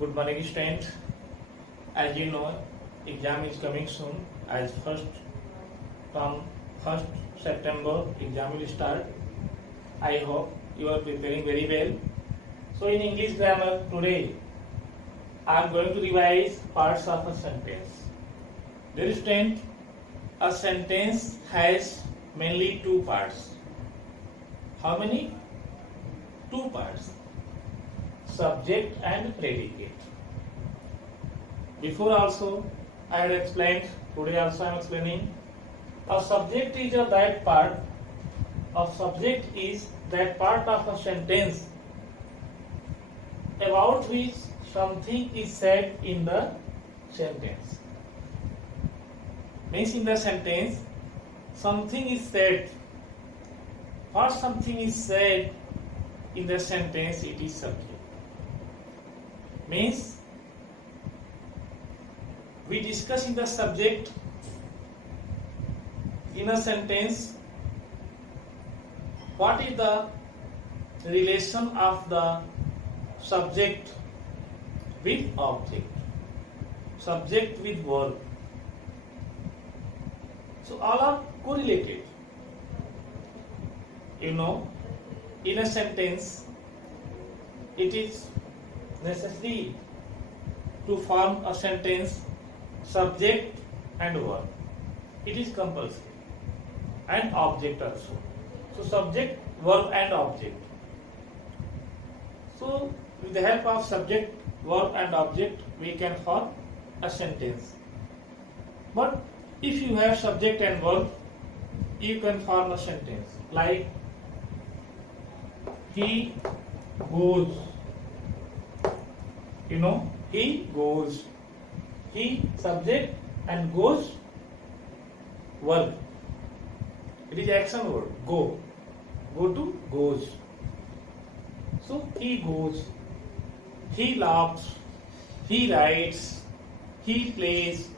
Good morning, student. As you know, exam is coming soon. As from 1st September, exam will start. I hope you are preparing very well. So, in English grammar today, I am going to revise parts of a sentence. Dear student, a sentence has mainly two parts. How many? Two parts. Subject and predicate. Before also I had explained, today also I am explaining. A subject is that part. A subject is that part of a sentence about which something is said in the sentence. Means in the sentence something is said. Or something is said in the sentence, it is subject. Means we discuss in the subject in a sentence what is the relation of the subject with object, subject with verb. So all are correlated. You know, in a sentence it is necessary to form a sentence subject and verb. It is compulsory. And object also. So subject, verb and object. So with the help of subject, verb and object we can form a sentence. But if you have subject and verb, you can form a sentence like he goes. You know, he goes. He subject and goes verb. It is action word. Go. Go to goes. So he goes. He laughs. He writes. He plays.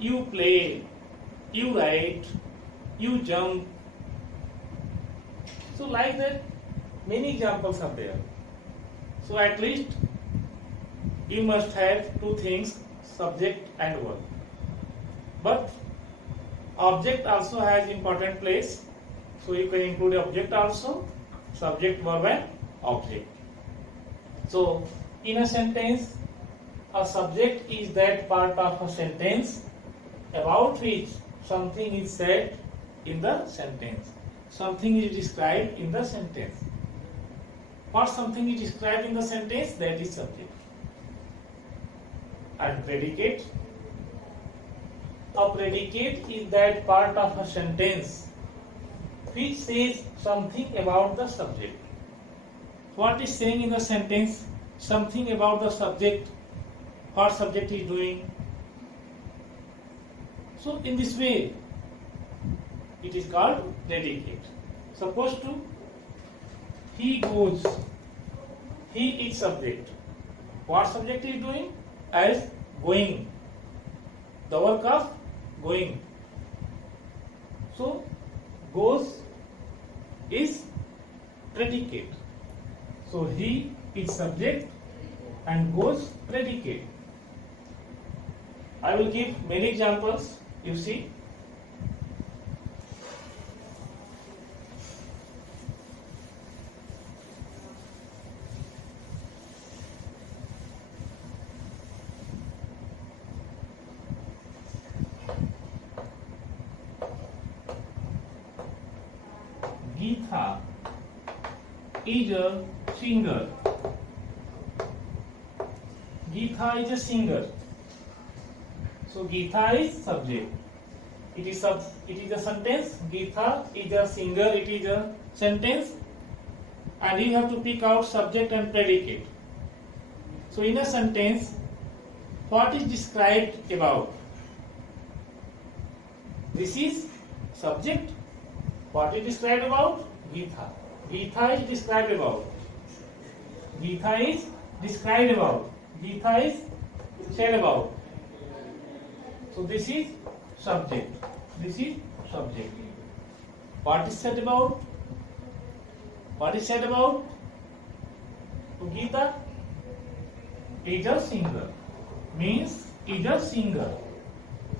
You play. You write. You jump. So like that, many examples are there. So at least you must have two things, subject and verb. But object also has important place. So you can include object also, subject, verb and object. So in a sentence, a subject is that part of a sentence about which something is said in the sentence. Something is described in the sentence. What something is described in the sentence, that is subject. And predicate. A predicate is that part of a sentence which says something about the subject. What is saying in the sentence? Something about the subject. What subject is doing. So in this way, it is called predicate. Suppose to he goes. He is subject. What subject is doing? As going. The work of going. So goes is predicate. So he is subject and goes predicate. I will give many examples. You see. Geetha is a singer. Geetha is a singer. So Geetha is subject. It is a sentence. Geetha is a singer. It is a sentence. And you have to pick out subject and predicate. So in a sentence, what is described about? This is subject. What is described about? Geetha. Geetha is described about. Geetha is described about. Geetha is said about. So this is subject. This is subject. What is said about? What is said about? To Geetha? is a singer. Means is a singer.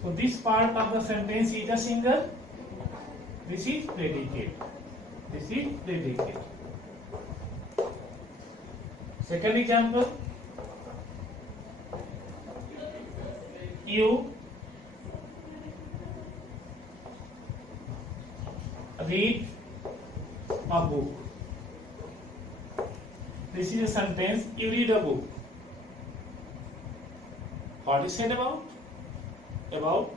So this part of the sentence is a singer. This is predicate. This is predicate. Second example. You read a book. This is a sentence. You read a book. What is said about? About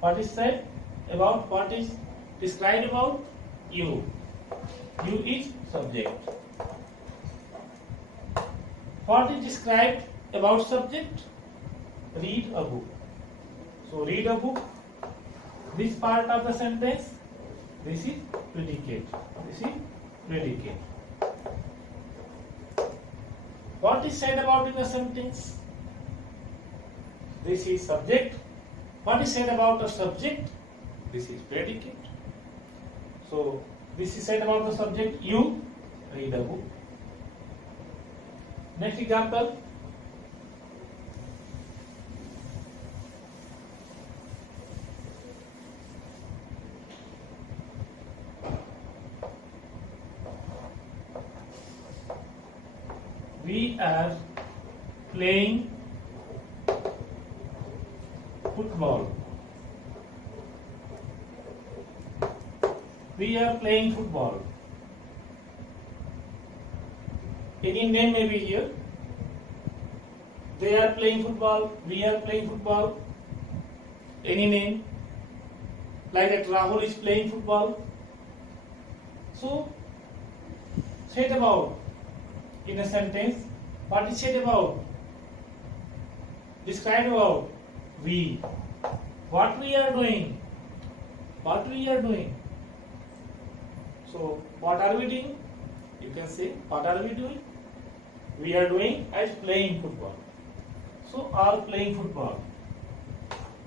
what is said about what is described about you. You is subject. What is described about subject? Read a book. So read a book. This part of the sentence. This is predicate. This is predicate. What is said about in the sentence? This is subject. What is said about the subject? This is predicate. So this is said about the subject. You read a book. Next example. We are playing football. We are playing football. Any name may be here. They are playing football. We are playing football. Any name. Like that Rahul is playing football. So, said about in a sentence, what is said about? Describe about we. What we are doing. What we are doing. So, what are we doing? You can say, what are we doing? We are doing as playing football. So, are playing football.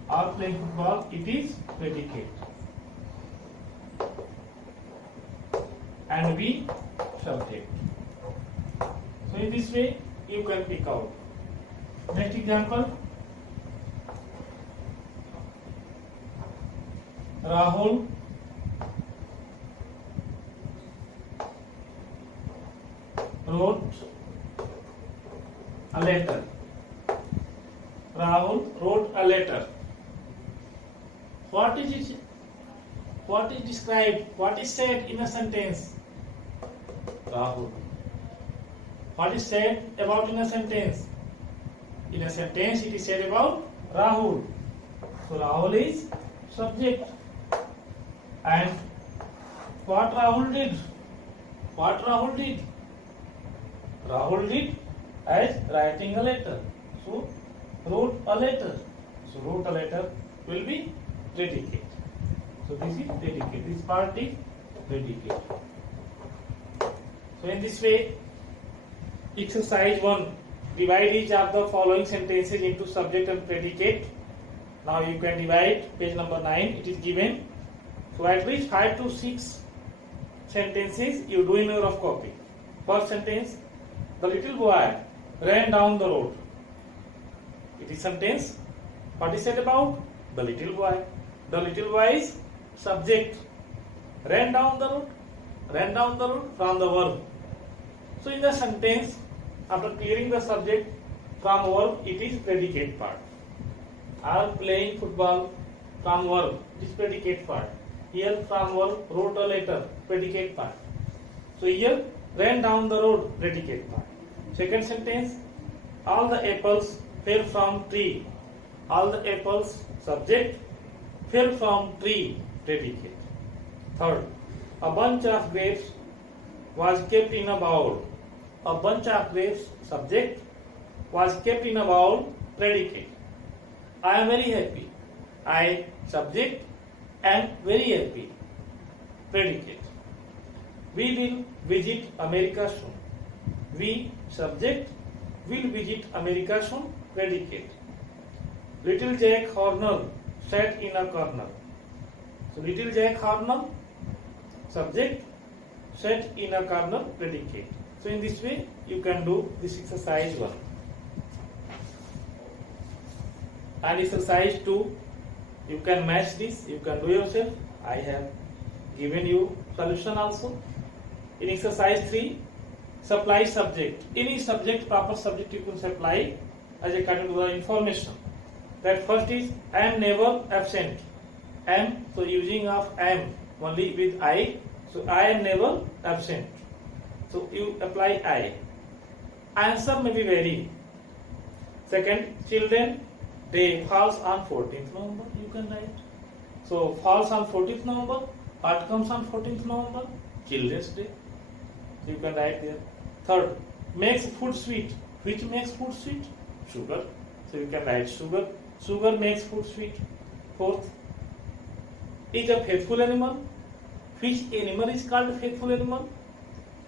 Are playing football, it is predicate. And we subject. So, in this way, you can pick out. Next example. Rahul wrote a letter. Rahul wrote a letter. What is it? What is described? What is said in a sentence? Rahul. What is said about in a sentence? In a sentence, it is said about Rahul. So Rahul is subject. And what Rahul did? What Rahul did? Rahul did as writing a letter. So wrote a letter. So wrote a letter will be predicate. So this is predicate. This part is predicate. So in this way, exercise 1. Divide each of the following sentences into subject and predicate. Now you can divide page number 9. It is given. So at least 5 to 6 sentences you do in your rough copy. First sentence. The little boy ran down the road. It is sentence. What is said about? The little boy. The little boy is subject. Ran down the road. Ran down the road from the verb. So in the sentence, after clearing the subject from verb, it is predicate part. Are playing football from verb. It is predicate part. Here from verb, wrote a letter. Predicate part. So here ran down the road. Predicate part. Second sentence. All the apples fell from tree. All the apples subject fell from tree. Predicate. Third. A bunch of grapes was kept in a bowl. A bunch of grapes subject was kept in a bowl. Predicate. I am very happy. I subject am very happy. Predicate. We will visit America soon. We subject will visit America soon. Predicate. Little Jack Horner sat in a corner. So little Jack Horner subject sat in a corner. Predicate. So in this way you can do this exercise 1. And exercise 2, you can match this, you can do yourself. I have given you solution also. In exercise 3, supply subject. Any subject, proper subject you can supply as according to the information. That first is I am never absent. Am, so using of am only with I. So I am never absent. So you apply I. Answer may be vary. Second, children day falls on 14th November. You can write. So falls on 14th November. What comes on 14th November? Children's Day. So you can write there. Third, makes food sweet. Which makes food sweet? Sugar. So you can write sugar. Sugar makes food sweet. Fourth, is a faithful animal. Which animal is called faithful animal?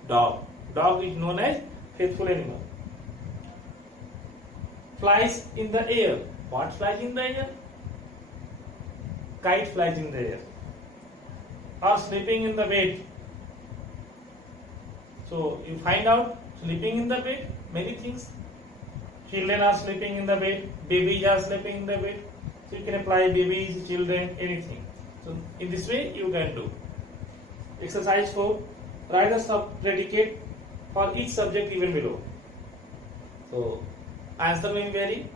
Dog. Dog is known as faithful animal. Flies in the air. What flies in the air? Kite flies in the air. Or sleeping in the bed. So you find out sleeping in the bed, many things. Children are sleeping in the bed, babies are sleeping in the bed. So you can apply babies, children, anything. So in this way you can do. Exercise 4, write the sub-predicate for each subject given below. So answer will vary.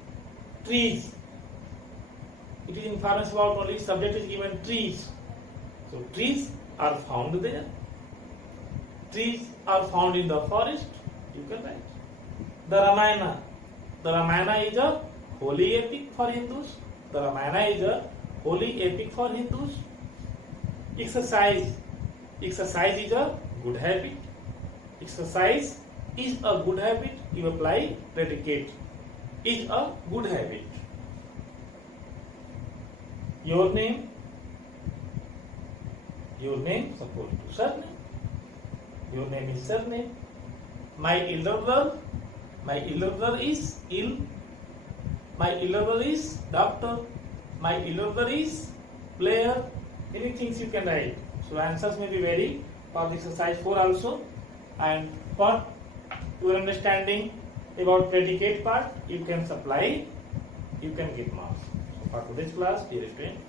Trees. It is information about only subject is given trees. So trees are found there. Trees are found in the forest. You can write. The Ramayana. The Ramayana is a holy epic for Hindus. The Ramayana is a holy epic for Hindus. Exercise. Exercise is a good habit. Exercise is a good habit. You apply predicate. Is a good habit. Your name. Your name supposed to surname. Your name is surname. My elder brother. My elder brother is ill. My elder brother is doctor. My elder brother is player. Anything you can write. So answers may be vary for this exercise 4 also. And for your understanding about predicate part, you can supply, you can get marks. So for today's class, dear student,